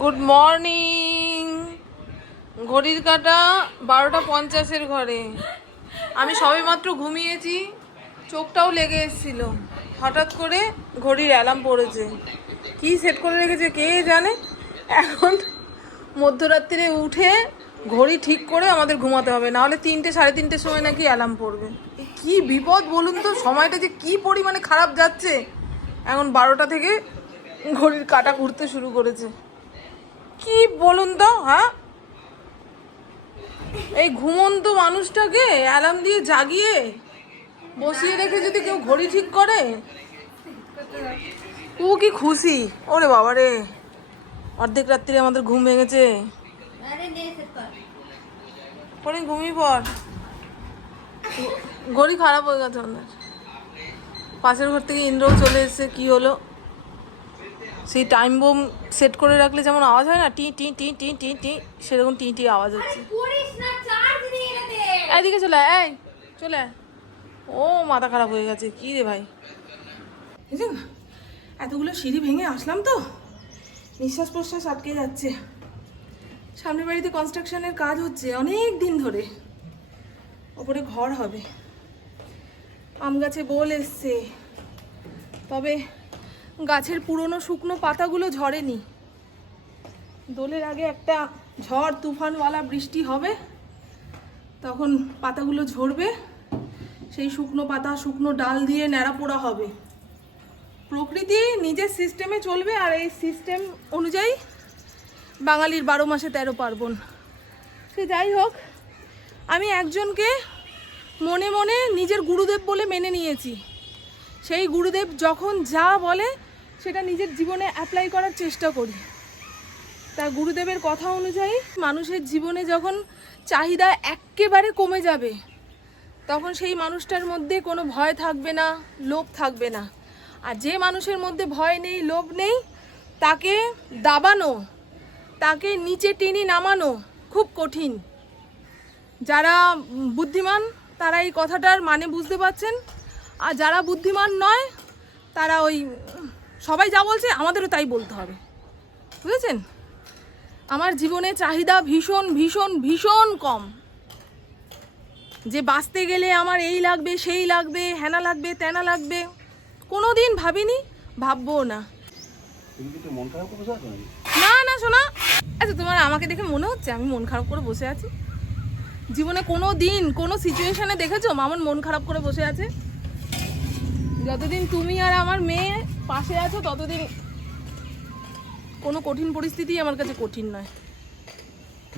Good morning ঘড়ির কাটা বারোটা পঞ্চাশের ঘরে। আমি সবে মাত্র ঘুমিয়েছি, চোখটাও লেগে এসেছিল। হঠাৎ করে ঘড়ির অ্যালার্ম পড়েছে। কি সেট করে রেখেছে কে জানে? এখন মধ্যরাত্রিরে উঠে ঘড়ি ঠিক করে আমাদের ঘুমাতে হবে। নাহলে তিনটে, সাড়ে তিনটের সময় নাকি অ্যালার্ম পড়বে। কি বিপদ বলুন তো? সময়টা যে কি পরিমাণে খারাপ যাচ্ছে। এখন বারোটা থেকে ঘড়ির কাটা ঘুরতে শুরু করেছে। কি বলুন তো হ্যাঁ? এই ঘুমন্ত মানুষটাকে অ্যালার্ম দিয়ে জাগিয়ে বসিয়ে রেখে যদি কেউ ঘড়ি ঠিক করে, ও কি খুশি? ওরে বাবা রে, অর্ধেক রাত্রিরে আমাদের ঘুম ভেঙেছে। পরে ঘুমিয়ে পর ঘড়ি খারাপ হয়ে গেছে আমাদের। পাশের ঘর থেকে ইন্দ্রও চলে এসেছে, কি হলো? সেই টাইম বোম সেট করে রাখলে যেমন আওয়াজ হয় না টি টি টি টি টি টি সেরকম টি টি আওয়াজ হচ্ছে। এইদিকে চলে আয়, এই চলে আয়। ও মাথা খারাপ হয়ে গেছে কি রে ভাই? এতগুলো সিঁড়ি ভেঙে আসলাম তো নিঃশ্বাস প্রশ্বাস আটকে যাচ্ছে। সামনের বাড়িতে কনস্ট্রাকশনের কাজ হচ্ছে অনেক দিন ধরে। ওপরে ঘর হবে। আম গাছে বোল এসছে। তবে গাছের পুরনো শুকনো পাতাগুলো ঝরেনি। দোলের আগে একটা ঝড়, তুফানওয়ালা বৃষ্টি হবে, তখন পাতাগুলো ঝরবে। সেই শুকনো পাতা, শুকনো ডাল দিয়ে ন্যাড়া পোড়া হবে। প্রকৃতি নিজের সিস্টেমে চলবে আর এই সিস্টেম অনুযায়ী বাঙালির বারো মাসে তেরো পার্বণ। সে যাই হোক, আমি একজনকে মনে মনে নিজের গুরুদেব বলে মেনে নিয়েছি। সেই গুরুদেব যখন যা বলে সেটা নিজের জীবনে অ্যাপ্লাই করার চেষ্টা করি। তা গুরুদেবের কথা অনুযায়ী মানুষের জীবনে যখন চাহিদা একেবারে কমে যাবে, তখন সেই মানুষটার মধ্যে কোনো ভয় থাকবে না, লোভ থাকবে না। আর যে মানুষের মধ্যে ভয় নেই, লোভ নেই, তাকে দাবানো, তাকে নিচে টেনে নামানো খুব কঠিন। যারা বুদ্ধিমান, তারা এই কথাটার মানে বুঝতে পারছেন। আর যারা বুদ্ধিমান নয়, তারা ওই সবাই যা বলছে আমাদেরও তাই বলতে হবে। বুঝেছেন? আমার জীবনে চাহিদা ভীষণ ভীষণ ভীষণ কম। যে বাঁচতে গেলে আমার এই লাগবে সেই লাগবে হেনা লাগবে তেনা লাগবে কোনো দিন ভাবিনি ভাববো না? না না শোনা আচ্ছা তোমার আমাকে দেখে মনে হচ্ছে? আমি মন খারাপ করে বসে আছি। জীবনে কোনো দিন কোনো সিচুয়েশনে দেখেছ? মামন মন খারাপ করে বসে আছে। যতদিন তুমি আর আমার মেয়ে পাশে আছো ততদিন কোনো কঠিন পরিস্থিতি আমার কাছে কঠিন নয়।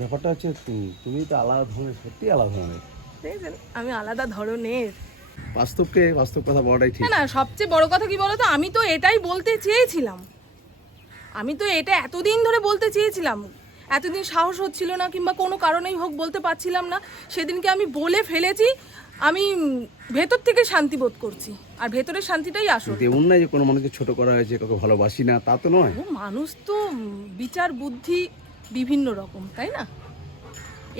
ব্যাপারটা হচ্ছে তুমি তুমি তো আলাদা ধরনের সত্যি আলাদা ধরনের। আমি আলাদা ধরনের। বাস্তবকে বাস্তব কথা বলাটাই ঠিক। না সবচেয়ে বড় কথা কি বলতো আমি তো এটাই বলতে চেয়েছিলাম। আমি তো এটা এতদিন ধরে বলতে চেয়েছিলাম। এতদিন সাহস হচ্ছিল না কিংবা কোনো কারণেই হোক বলতে পারছিলাম না। সেদিনকে আমি বলে ফেলেছি আমি ভেতর থেকে শান্তি বোধ করছি। আর ভেতরের শান্তিটাই আসল। এমন নাই যে কোনো মানুষকে ছোট করা হয়েছে কাউকে ভালোবাসি না তা তো নয়। মানুষ তো বিচার বুদ্ধি বিভিন্ন রকম তাই না?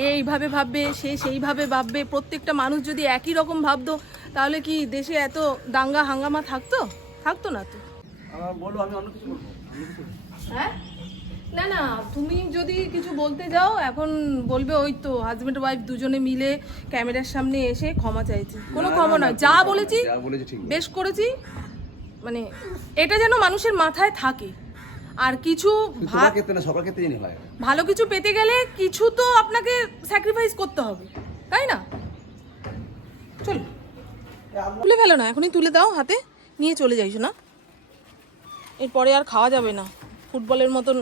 এইভাবে ভাববে সে সেইভাবে ভাববে প্রত্যেকটা মানুষ যদি একই রকম ভাবতো তাহলে কি দেশে এত দাঙ্গা হাঙ্গামা থাকতো? থাকতো না তো। বলো আমি অন্য কিছু বলব। হ্যাঁ? না না তুমি যদি কিছু বলতে যাও এখন বলবে ওই তো হাজব্যান্ড ওয়াইফ দুজনে মিলে ক্যামেরার সামনে এসে ক্ষমা চাইছে। কোনো ক্ষমা নয়। যা বলেছি বেশ করেছি। মানে এটা যেন মানুষের মাথায় থাকে। আর কিছু ভালো কিছু পেতে গেলে কিছু তো আপনাকে স্যাক্রিফাইস করতে হবে। তাই না? চল। তুলে ফেলো না এখনই তুলে দাও হাতে। নিয়ে চলে যাইছো না? এরপরে আর খাওয়া যাবে না। ফুটবলের মতন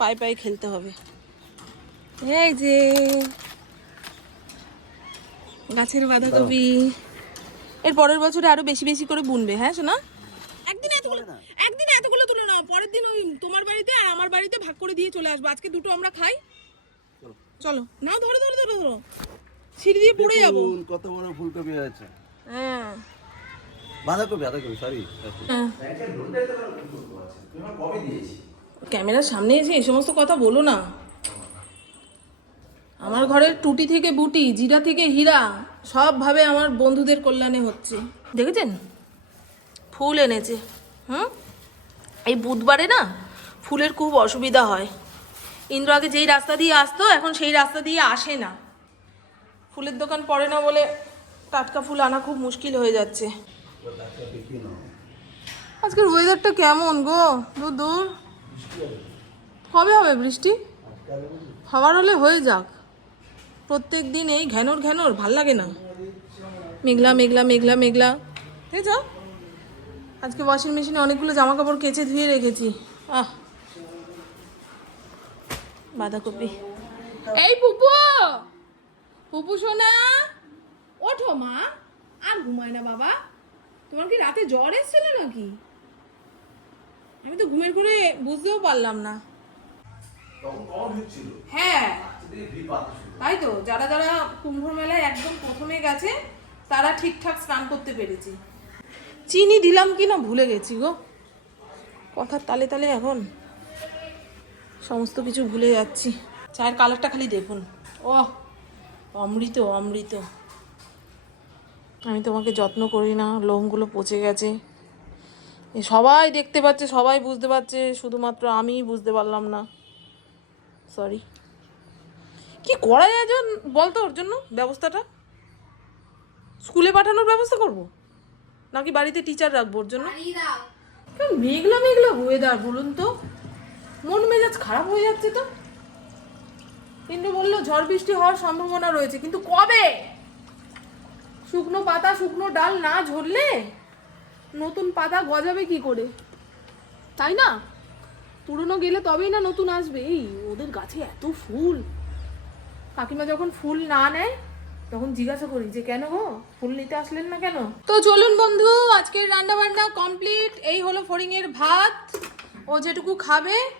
পায়ে পায়ে খেলতে হবে। এই যে। গাছের বাঁধাকপি এর পরের বছরে আরও বেশি বেশি করে বুনবে হ্যাঁ শোনা একদিন এতগুলো একদিন এতগুলো তুলে নাও পরের দিন ওই তোমার বাড়িতে আর আমার বাড়িতে ভাগ করে দিয়ে চলে আসব। আজকে দুটো আমরা খাই। চলো। নাও ধরো ধরো ধরো ধরো। সিঁড়ি দিয়ে পড়ে যাব। কত বড় ফুলকপি আছে হ্যাঁ। বাঁধাকপি বাঁধাকপি সরি হ্যাঁ। ক্যামেরার সামনে এসে এই সমস্ত কথা বলো না। আমার ঘরের টুটি থেকে বুটি জিরা থেকে হীরা সবভাবে আমার বন্ধুদের কল্যাণে হচ্ছে। দেখেছেন? ফুল এনেছে। হুম? এই বুধবারে না ফুলের খুব অসুবিধা হয়। ইন্দ্র আগে যেই রাস্তা দিয়ে আসতো এখন সেই রাস্তা দিয়ে আসে না। ফুলের দোকান পড়ে না বলে টাটকা ফুল আনা খুব মুশকিল হয়ে যাচ্ছে। আজকের ওয়েদারটা কেমন গো? দূর দূর। কবে হবে? বৃষ্টি। হওয়ার হলে হয়ে যাক। প্রত্যেক দিন এই ঘ্যানোর ঘ্যানোর ভালো লাগে না। মেঘলা মেঘলা মেঘলা মেঘলা। ঠিক আছে আজকে ওয়াশিং মেশিনে অনেকগুলো জামা কাপড় কেচে ধুয়ে রেখেছি। আহ। বাঁধাকপি। এই পুপু! পুপু সোনা! ওঠো মা। আর ঘুমায় না বাবা। তোমার কি রাতে জ্বর এসেছিল নাকি? আমি তো ঘুমের করে বুঝতেও পারলাম না। হ্যাঁ। তাই তো, যারা যারা কুম্ভ মেলায় একদম প্রথমে গেছে, তারা ঠিকঠাক স্নান করতে পেরেছি। চিনি দিলাম কি না ভুলে গেছি গো। কথার তালে তালে এখন সমস্ত কিছু ভুলে যাচ্ছি। চায়ের কালারটা খালি দেখুন। ও অমৃত অমৃত। আমি তোমাকে যত্ন করি না, লোমগুলো পচে গেছে। সবাই দেখতে পাচ্ছে সবাই বুঝতে পারছে শুধুমাত্র আমিই বুঝতে পারলাম না। সরি কি করা যায় জন বলতো ওর জন্য ব্যবস্থাটা? স্কুলে পাঠানোর ব্যবস্থা করব? নাকি বাড়িতে টিচার রাখব ওর জন্য? কেমন মেঘলা মেঘলা ওয়েদার বলুন তো? মন মেজাজ খারাপ হয়ে যাচ্ছে তো? কিন্তু বলল ঝড় বৃষ্টি হওয়ার সম্ভাবনা রয়েছে কিন্তু কবে? শুকনো পাতা শুকনো ডাল না ঝরলে? নতুন পাতা গজাবে কি করে? তাই না? পুরনো গেলে তবেই না নতুন আসবে। এই, ওদের গাছে এত ফুল। কাকিমা যখন ফুল না নেয়, তখন জিজ্ঞাসা করি যে, কেন গো? ফুল নিতে আসলেন না কেন? তো চলুন বন্ধু, আজকের রান্না বান্না কমপ্লিট এই হলো ফড়িংয়ের ভাত। ও যেটুকু খাবে,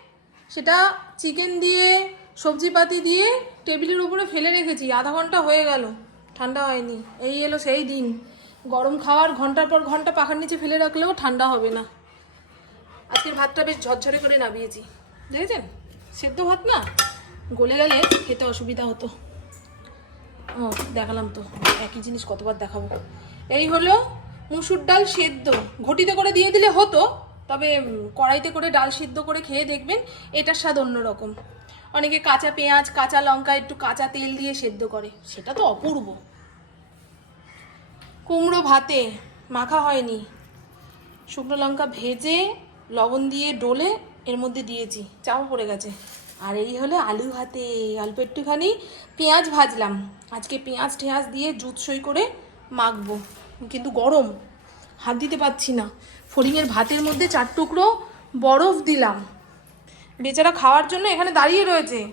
সেটা চিকেন দিয়ে, সবজিপাতি দিয়ে টেবিলের উপরে ফেলে রেখেছি। আধা ঘণ্টা হয়ে গেল, ঠান্ডা হয়নি। এই এলো সেই দিন। গরম খাওয়ার ঘণ্টার পর ঘণ্টা পাখার নিচে ফেলে রাখলেও ঠান্ডা হবে না। আজকের ভাতটা বেশ ঝরঝরে করে নামিয়েছি। দেখেছেন? সেদ্ধ ভাত না? গলে গেলে খেতে অসুবিধা হতো। ও, দেখালাম তো। একই জিনিস কতবার দেখাবো। এই হলো মুসুর ডাল সেদ্ধ। ঘটিতে করে দিয়ে দিলে হতো, তবে কড়াইতে করে ডাল সিদ্ধ করে খেয়ে দেখবেন এটার স্বাদ অন্যরকম। অনেকে কাঁচা পেঁয়াজ, কাঁচা লঙ্কা একটু কাঁচা তেল দিয়ে সেদ্ধ করে। সেটা তো অপূর্ব। কুমড়ো ভাতে মাখা হয়নি। শুকনো লঙ্কা ভেজে, লবণ দিয়ে ডলে, এর মধ্যে দিয়েছি। চাপা পড়ে গেছে। আর এই হলো আলু ভাতে। অল্প একটুখানি পেঁয়াজ ভাজলাম। আজকে পেঁয়াজ টেঁয়াজ দিয়ে জুত সই করে মাখবো। কিন্তু গরম। হাত দিতে পারছি না। ফড়িংয়ের ভাতের মধ্যে চার টুকরো বরফ দিলাম। বেচারা খাওয়ার জন্য এখানে দাঁড়িয়ে রয়েছে।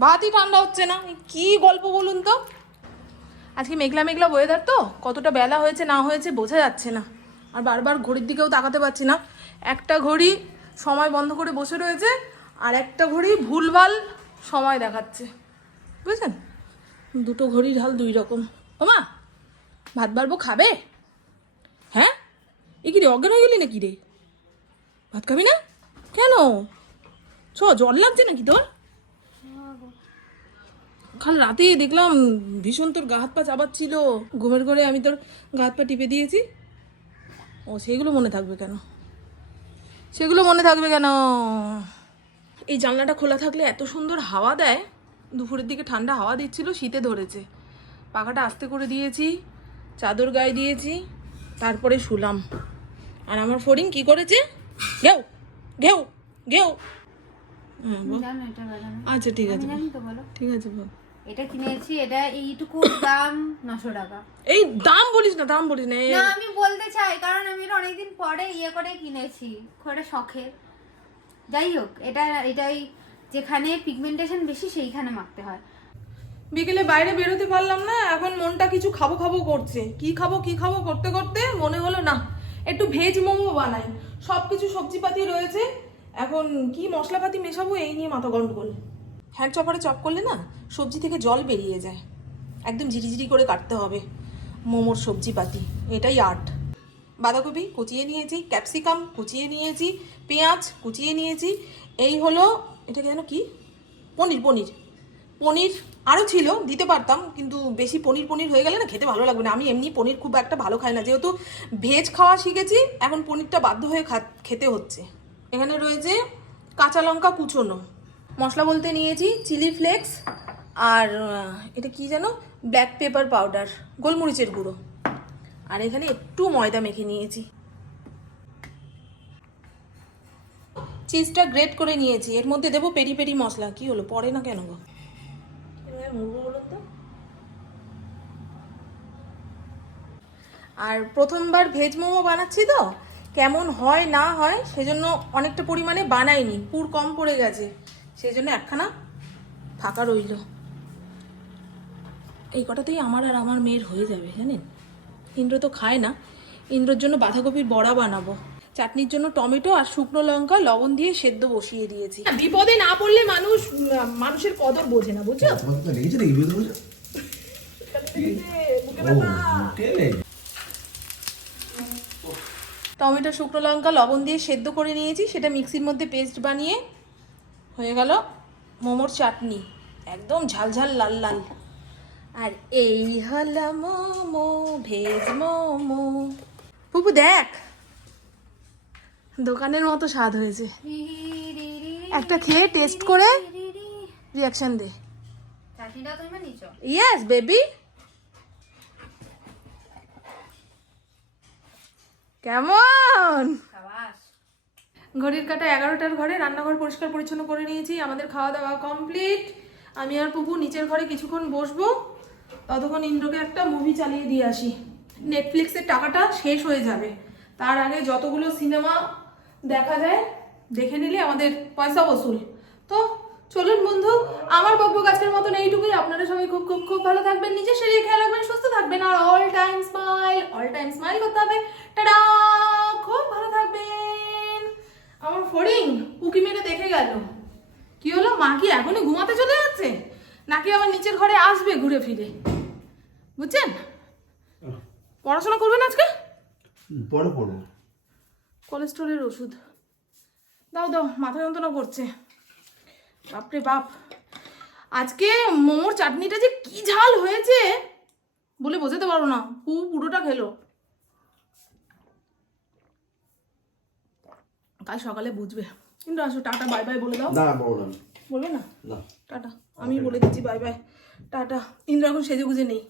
ভাতই ঠান্ডা হচ্ছে না। কি গল্প বলুন তো? আজকে মেঘলা মেঘলা ওয়েদার তো, কতটা বেলা হয়েছে না হয়েছে বোঝা যাচ্ছে না। আর বারবার ঘড়ির দিকেও তাকাতে পারছি না। একটা ঘড়ি সময় বন্ধ করে বসে রয়েছে, আর একটা ঘড়ি ভুলভাল সময় দেখাচ্ছে। বুঝলেন দুটো ঘড়ির হাল দুই রকম। ওমা ভাত বাড়বো খাবে? হ্যাঁ? এ কি রে, অজ্ঞান হয়ে গেলি নাকি রে? ভাত খাবি না? কেন? চ জল লাগছে নাকি তোর? কাল রাতে দেখলাম ভীষণ তোর গা হাত পা চাবাচ্ছিল। ঘুমের ঘরে আমি তোর গা হাত পা টিপে দিয়েছি। ও সেগুলো মনে থাকবে কেন? সেগুলো মনে থাকবে কেন? এই জানলাটা খোলা থাকলে এত সুন্দর হাওয়া দেয়। দুপুরের দিকে ঠান্ডা হাওয়া দিচ্ছিল শীতে ধরেছে। পাখাটা আস্তে করে দিয়েছি চাদর গায়ে দিয়েছি তারপরে শুলাম। আর আমার ফড়িং কি করেছে? ঘেউ ঘেউ ঘেউ। হ্যাঁ আচ্ছা ঠিক আছে। ঠিক আছে বল। এটা কিনেছি এটা এইটুকু দাম নশো টাকা। এই দাম বলিস না দাম বলিস না না আমি বলতে চাই কারণ আমি এটা অনেকদিন পরে ইয়ে করে কিনেছি খুব একটা শখের যাই হোক এটা এটাই যেখানে পিগমেন্টেশন বেশি সেইখানে মাখতে হয়। বিকেলে বাইরে বেরোতে পারলাম না এখন মনটা কিছু খাব খাব করছে। কি খাব কি খাব করতে করতে মনে হলো না একটু ভেজ মোমো বানাই। সব কিছু সবজিপাতি রয়েছে এখন কি মশলাপাতি মেশাবো এই নিয়ে মাথা গন্ডগোল। হ্যান্ড চপারে চপ করলে না সবজি থেকে জল বেরিয়ে যায়। একদম ঝিরিঝিরি করে কাটতে হবে। মোমোর সবজিপাতি এটাই আর্ট। বাঁধাকপি কুচিয়ে নিয়েছি, ক্যাপসিকাম কুচিয়ে নিয়েছি, পেঁয়াজ কুচিয়ে নিয়েছি। এই হলো এটা যেন কি? পনির পনির। পনির আরও ছিল, দিতে পারতাম, কিন্তু বেশি পনির পনির হয়ে গেলে না খেতে ভালো লাগবে না। আমি এমনি পনির খুব একটা ভালো খাই না। যেহেতু ভেজ খাওয়া শিখেছি, এখন পনিরটা বাধ্য হয়ে খেতে হচ্ছে। এখানে রয়েছে কাঁচা লঙ্কা কুচোনো। মশলা বলতে নিয়েছি, চিলি ফ্লেক্স আর এটা কি যেন? ব্ল্যাক পেপার পাউডার গোলমরিচের গুঁড়ো। আর এখানে একটু ময়দা মেখে নিয়েছি। চিজটা গ্রেট করে নিয়েছি। এর মধ্যে দেবো পেরি পেরি মশলা। কি হলো? পরে না কেন গো? আর প্রথমবার ভেজ মোমো বানাচ্ছি তো। কেমন হয় না হয় সেজন্য অনেকটা পরিমাণে বানাইনি। পুর কম পড়ে গেছে। সেই জন্য একখানা ফাঁকা রইল। এই কটাতেই আমার আর আমার মেয়ের হয়ে যাবে জানেন? ইন্দ্র তো খায় না। ইন্দ্রর জন্য বাঁধাকপির বড়া বানাবো। চাটনির জন্য টমেটো আর শুকনো লঙ্কা লবণ দিয়ে সেদ্ধ বসিয়ে দিয়েছি। বিপদে না পড়লে মানুষ মানুষের কদর বোঝে না বুঝছ? দেবো টমেটো শুকনো লঙ্কা লবণ দিয়ে সেদ্ধ করে নিয়েছি। সেটা মিক্সির মধ্যে পেস্ট বানিয়ে হয়ে গেল মোমোর চাটনি। একদম ঝালঝাল লাল লাল। আর এই হলো মোমো ভেজ মোমো। পুপু দেখ। দোকানের মতো স্বাদ হয়েছে। একটা খেয়ে টেস্ট করে রিয়াকশন দে। ইয়েস বেবি কেমন? ঘড়ির কাটা এগারোটার ঘরে রান্নাঘর পরিষ্কার পরিচ্ছন্ন করে নিয়েছি। আমাদের খাওয়া দাওয়া কমপ্লিট আমি আর পুপু নিচের ঘরে কিছুক্ষণ বসবো। ততক্ষণ ইন্দ্রকে একটা মুভি চালিয়ে দিয়ে আসি। নেটফ্লিক্সের টাকাটা শেষ হয়ে যাবে। তার আগে যতগুলো সিনেমা দেখা যায়, দেখে নিলে আমাদের পয়সা বসুল। তো চলুন বন্ধু, আমার বকবক আজকের মতন এইটুকুই। আপনারা সবাই খুব খুব খুব ভালো থাকবেন, নিজের শরীর খেয়াল রাখবেন, সুস্থ থাকবেন, আর all time smile all time smile করতে হবে। টাটা! খুব ভালো থাকবেন। আমার ফড়িং উকি মেরে দেখে গেল। কি হলো? মা কি এখনই ঘুমাতে চলে যাচ্ছে? নাকি আবার নিচের ঘরে আসবে ঘুরে ফিরে? বুঝছেন? পড়াশোনা করবেন আজকে? পরে পড়ব কোলেস্ট্রলের ওষুধ। দাও দাও মাথা যন্ত্রণা করছে। বাপরে বাপ। আজকে মোমোর চাটনিটা যে কি ঝাল হয়েছে বলে বোঝাতে পারব না। পু পুরোটা খেলো। কাল সকালে বুঝবে। কিন্তু আসো টাটা বাই বাই বলে দাও। না বলব না? টাটা। আমি বলে দিচ্ছি বাই বাই। টাটা। ইন্দ্র এখন সেজে গুজে নেই।